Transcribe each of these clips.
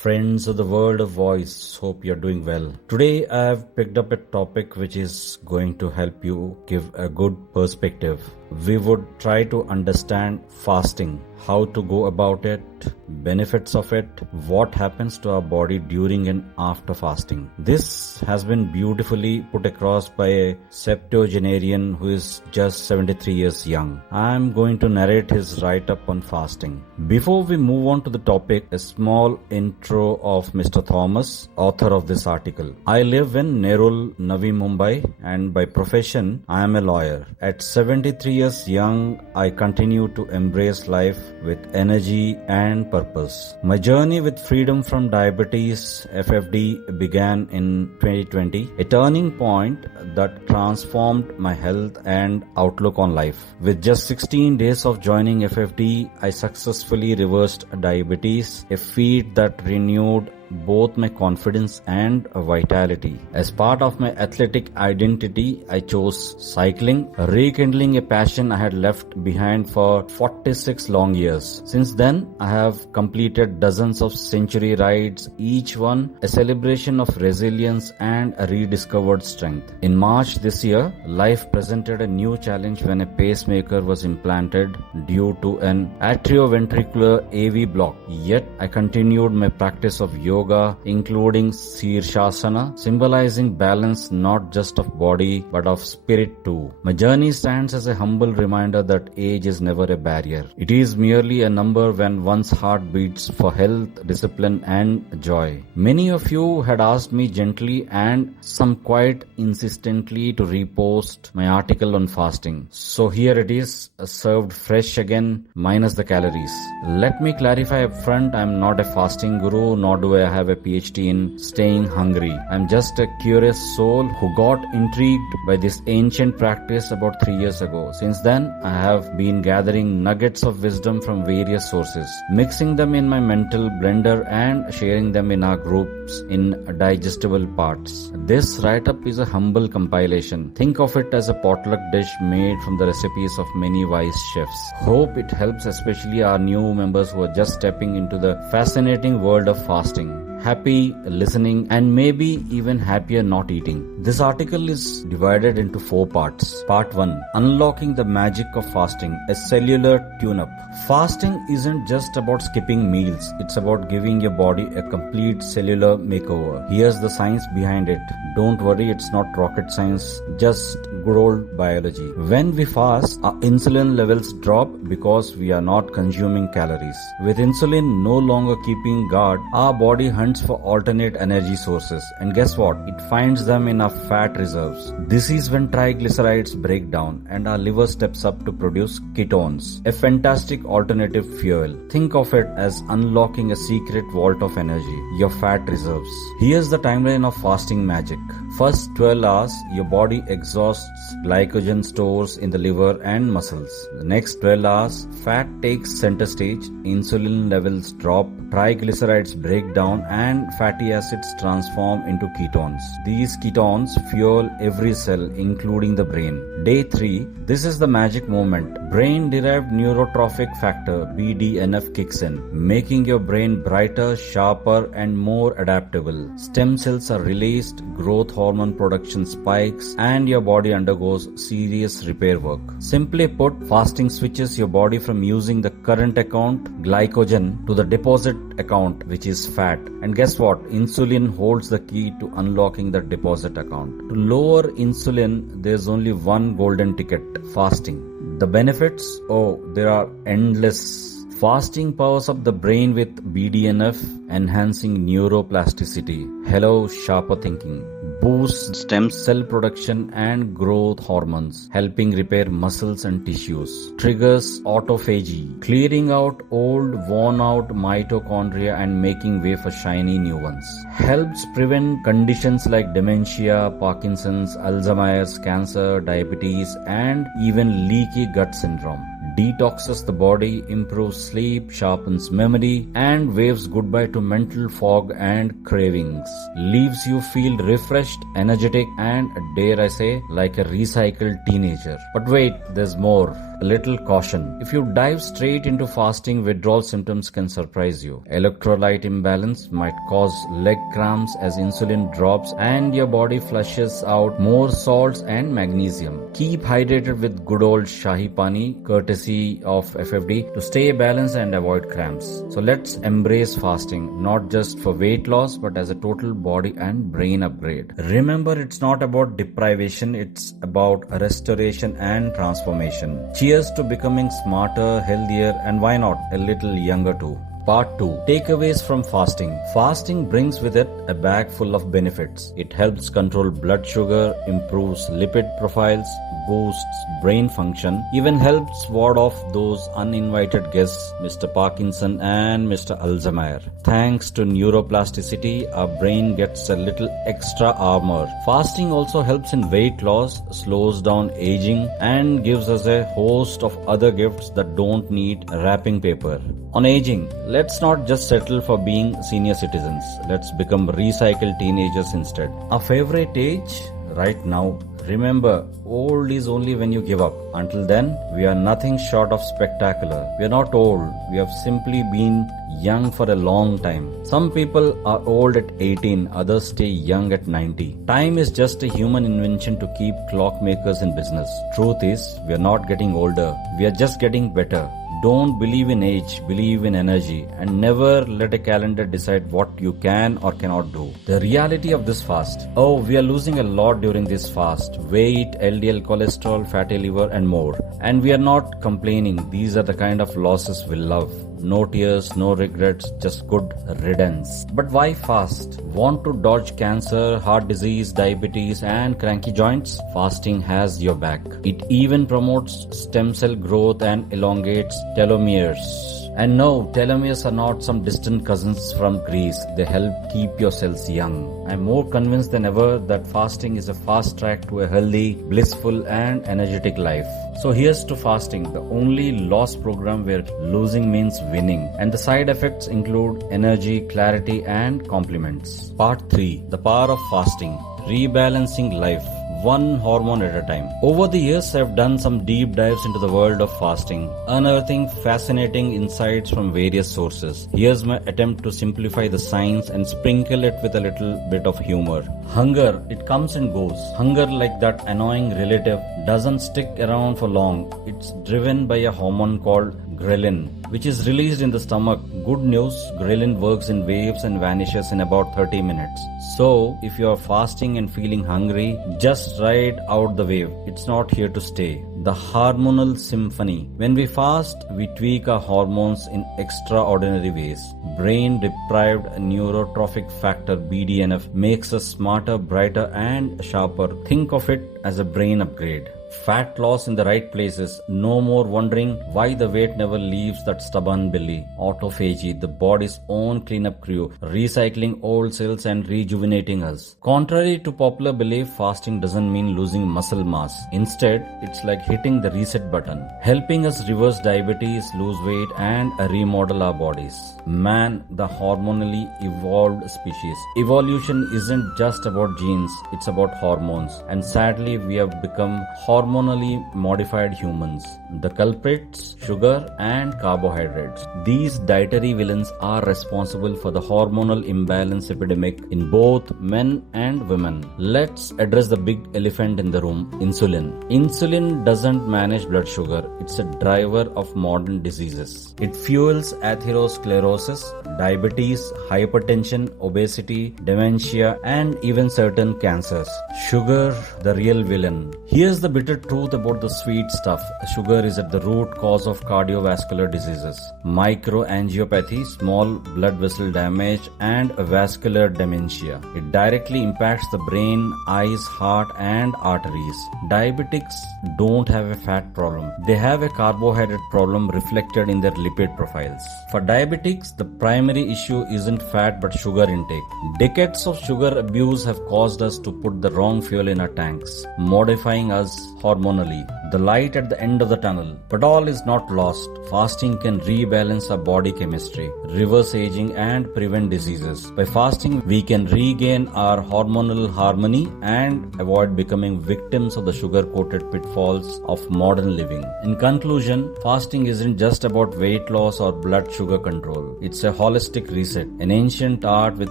Friends of the world of voice, hope you're doing well. Today I have picked up a topic which is going to help you give a good perspective. We would try to understand fasting, how to go about it, benefits of it, what happens to our body during and after fasting. This has been beautifully put across by a septuagenarian who is just 73 years young. I am going to narrate his write-up on fasting. Before we move on to the topic, a small intro of Mr. Thomas, author of this article. I live in Nerul, Navi Mumbai, and by profession I am a lawyer. At 73 years young, I continue to embrace life with energy and purpose. My journey with freedom from diabetes FFD began in 2020, a turning point that transformed my health and outlook on life. With just 16 days of joining FFD, I successfully reversed diabetes, a feat that renewed both my confidence and vitality. As part of my athletic identity, I chose cycling, rekindling a passion I had left behind for 46 long years. Since then, I have completed dozens of century rides, each one a celebration of resilience and a rediscovered strength. In March this year, life presented a new challenge when a pacemaker was implanted due to an atrioventricular AV block. Yet, I continued my practice of yoga, including Shirshasana, symbolizing balance not just of body but of spirit too. My journey stands as a humble reminder that age is never a barrier. It is merely a number when one's heart beats for health, discipline and joy. Many of you had asked me gently and some quite insistently to repost my article on fasting. So here it is, served fresh again, minus the calories. Let me clarify up front, I am not a fasting guru, nor do I have a PhD in staying hungry. I'm just a curious soul who got intrigued by this ancient practice about 3 years ago. Since then, I have been gathering nuggets of wisdom from various sources, mixing them in my mental blender and sharing them in our groups in digestible parts. This write-up is a humble compilation. Think of it as a potluck dish made from the recipes of many wise chefs. Hope it helps especially our new members who are just stepping into the fascinating world of fasting. Happy listening and maybe even happier not eating. This article is divided into 4 parts. Part 1. Unlocking the magic of fasting, a cellular tune-up. Fasting isn't just about skipping meals. It's about giving your body a complete cellular makeover. Here's the science behind it. Don't worry, it's not rocket science, just good old biology. When we fast, our insulin levels drop because we are not consuming calories. With insulin no longer keeping guard, our body hunts for alternate energy sources, and guess what? It finds them in our fat reserves. This is when triglycerides break down and our liver steps up to produce ketones, a fantastic alternative fuel. Think of it as unlocking a secret vault of energy, your fat reserves. Here's the timeline of fasting magic. First 12 hours, your body exhausts glycogen stores in the liver and muscles. The next 12 hours, fat takes center stage, insulin levels drop, triglycerides break down and fatty acids transform into ketones. These ketones fuel every cell, including the brain. Day 3, this is the magic moment. Brain-derived neurotrophic factor BDNF kicks in, making your brain brighter, sharper and more adaptable. Stem cells are released, growth hormone production spikes and your body undergoes serious repair work. Simply put, fasting switches your body from using the current account, glycogen, to the deposit account, which is fat. And guess what? Insulin holds the key to unlocking that deposit account. To lower insulin, there's only one golden ticket: fasting. The benefits? Oh, there are endless. Fasting powers up the brain with BDNF, enhancing neuroplasticity. Hello, sharper thinking. Boosts stem cell production and growth hormones, helping repair muscles and tissues. Triggers autophagy, clearing out old, worn-out mitochondria and making way for shiny new ones. Helps prevent conditions like dementia, Parkinson's, Alzheimer's, cancer, diabetes, and even leaky gut syndrome. Detoxes the body, improves sleep, sharpens memory, and waves goodbye to mental fog and cravings. Leaves you feel refreshed, energetic, and dare I say, like a recycled teenager. But wait, there's more. a little caution. If you dive straight into fasting, withdrawal symptoms can surprise you. Electrolyte imbalance might cause leg cramps as insulin drops and your body flushes out more salts and magnesium. Keep hydrated with good old Shahi Pani, courtesy of FFD, to stay balanced and avoid cramps. So let's embrace fasting, not just for weight loss, but as a total body and brain upgrade. Remember, it's not about deprivation, it's about restoration and transformation. Cheers to becoming smarter, healthier, and why not a little younger too. Part 2. Takeaways from fasting. Fasting brings with it a bag full of benefits. It helps control blood sugar, improves lipid profiles, boosts brain function, even helps ward off those uninvited guests, Mr. Parkinson and Mr. Alzheimer. Thanks to neuroplasticity, our brain gets a little extra armor. Fasting also helps in weight loss, slows down aging, and gives us a host of other gifts that don't need wrapping paper. On aging, let's not just settle for being senior citizens. Let's become recycled teenagers instead. Our favorite age? Right now. Remember, old is only when you give up. Until then, we are nothing short of spectacular. We are not old. We have simply been young for a long time. Some people are old at 18, others stay young at 90. Time is just a human invention to keep clockmakers in business. Truth is, we are not getting older. We are just getting better. Don't believe in age, believe in energy, and never let a calendar decide what you can or cannot do. The reality of this fast. Oh, we are losing a lot during this fast. Weight, LDL cholesterol, fatty liver, and more. And we are not complaining. These are the kind of losses we love. No tears, no regrets, just good riddance. But why fast? Want to dodge cancer, heart disease, diabetes, and cranky joints? Fasting has your back. It even promotes stem cell growth and elongates telomeres. And no, telomeres are not some distant cousins from Greece. They help keep your cells young. I'm more convinced than ever that fasting is a fast track to a healthy, blissful, and energetic life. So here's to fasting, the only loss program where losing means winning. And the side effects include energy, clarity, and compliments. Part 3. The power of fasting. Rebalancing life. One hormone at a time. Over the years, I've done some deep dives into the world of fasting, unearthing fascinating insights from various sources. Here's my attempt to simplify the science and sprinkle it with a little bit of humor. Hunger, it comes and goes. Hunger, like that annoying relative, doesn't stick around for long. It's driven by a hormone called ghrelin, which is released in the stomach. Good news, ghrelin works in waves and vanishes in about 30 minutes. So, if you are fasting and feeling hungry, just ride out the wave. It's not here to stay. The hormonal symphony. When we fast, we tweak our hormones in extraordinary ways. Brain deprived neurotrophic factor BDNF makes us smarter, brighter, and sharper. Think of it as a brain upgrade. Fat loss in the right places. No more wondering why the weight never leaves that stubborn belly. Autophagy, the body's own cleanup crew, recycling old cells and rejuvenating us. Contrary to popular belief, fasting doesn't mean losing muscle mass. Instead, it's like hitting the reset button, helping us reverse diabetes, lose weight, and remodel our bodies. Man, the hormonally evolved species. Evolution isn't just about genes, it's about hormones. And sadly, we have become hormonally modified humans. The culprits, sugar and carbohydrates. These dietary villains are responsible for the hormonal imbalance epidemic in both men and women. Let's address the big elephant in the room, insulin. Insulin doesn't manage blood sugar. It's a driver of modern diseases. It fuels atherosclerosis, diabetes, hypertension, obesity, dementia, and even certain cancers. Sugar, the real villain. Here's the bitter truth about the sweet stuff. Sugar is at the root cause of cardiovascular diseases. Microangiopathy, small blood vessel damage, and vascular dementia. It directly impacts the brain, eyes, heart, and arteries. Diabetics don't have a fat problem. They have a carbohydrate problem reflected in their lipid profiles. For diabetics, the primary issue isn't fat but sugar intake. Decades of sugar abuse have caused us to put the wrong fuel in our tanks, modifying us hormonally. the light at the end of the tunnel. But all is not lost. Fasting can rebalance our body chemistry, reverse aging, and prevent diseases. By fasting, we can regain our hormonal harmony and avoid becoming victims of the sugar-coated pitfalls of modern living. In conclusion, fasting isn't just about weight loss or blood sugar control. It's a holistic reset, an ancient art with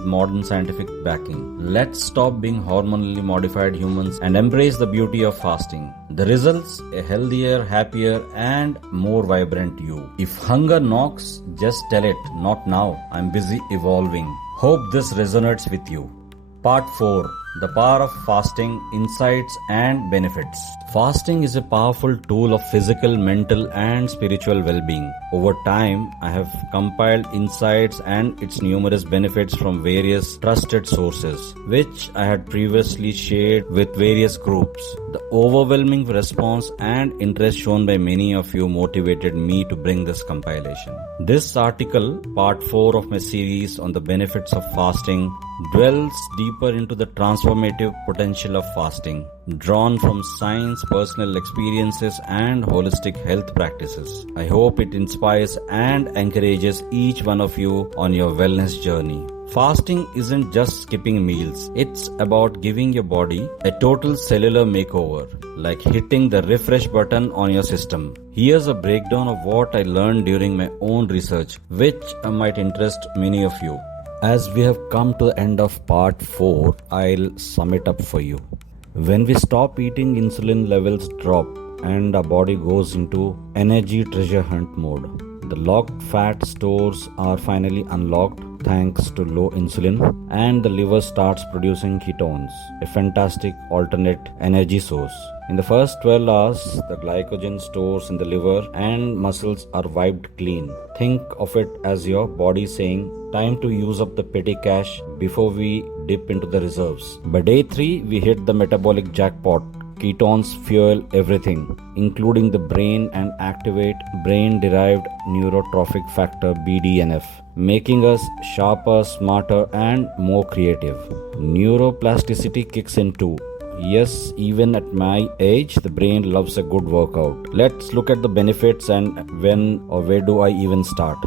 modern scientific backing. Let's stop being hormonally modified humans and embrace the beauty of fasting. The results: a healthier, happier, and more vibrant you. If hunger knocks, just tell it, not now, I'm busy evolving. Hope this resonates with you. Part 4. The Power of Fasting, Insights and Benefits. Fasting is a powerful tool of physical, mental, and spiritual well-being. Over time, I have compiled insights and its numerous benefits from various trusted sources, which I had previously shared with various groups. The overwhelming response and interest shown by many of you motivated me to bring this compilation. This article, part 4 of my series on the benefits of fasting, dwells deeper into the transformative potential of fasting, drawn from science, personal experiences, and holistic health practices. I hope it inspires and encourages each one of you on your wellness journey. Fasting isn't just skipping meals, it's about giving your body a total cellular makeover, like hitting the refresh button on your system. Here's a breakdown of what I learned during my own research, which might interest many of you. As we have come to the end of part 4, I'll sum it up for you. When we stop eating, insulin levels drop and our body goes into energy treasure hunt mode. The locked fat stores are finally unlocked thanks to low insulin, and the liver starts producing ketones, a fantastic alternate energy source. In the first 12 hours, the glycogen stores in the liver and muscles are wiped clean. Think of it as your body saying, time to use up the petty cash before we dip into the reserves. By day 3, we hit the metabolic jackpot. Ketones fuel everything, including the brain, and activate brain-derived neurotrophic factor BDNF, making us sharper, smarter, and more creative. Neuroplasticity kicks in too. Yes, even at my age, the brain loves a good workout. Let's look at the benefits and when or where do I even start.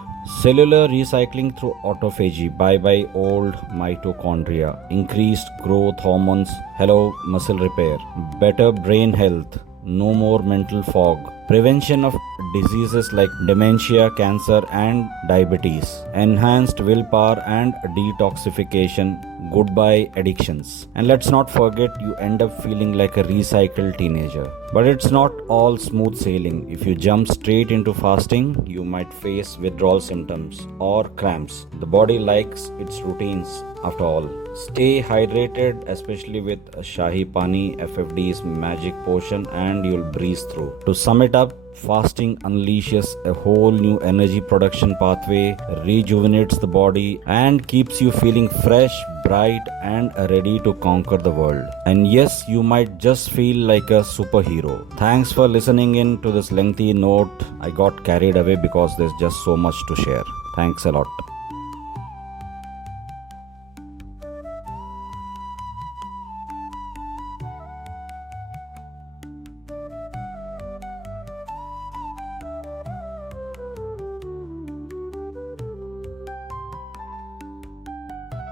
Cellular recycling through autophagy. Bye-bye old mitochondria. Increased growth hormones. Hello muscle repair. Better brain health. No more mental fog. Prevention of diseases like dementia, cancer, and diabetes. Enhanced willpower and detoxification. Goodbye addictions. And let's not forget, you end up feeling like a recycled teenager. But it's not all smooth sailing. If you jump straight into fasting, you might face withdrawal symptoms or cramps. The body likes its routines after all. Stay hydrated, especially with Shahi Pani, FFD's magic potion, and you'll breeze through. To sum it up, fasting unleashes a whole new energy production pathway, rejuvenates the body, and keeps you feeling fresh, bright, and ready to conquer the world. And yes, you might just feel like a superhero. Thanks for listening in to this lengthy note. I got carried away because there's just so much to share. Thanks a lot.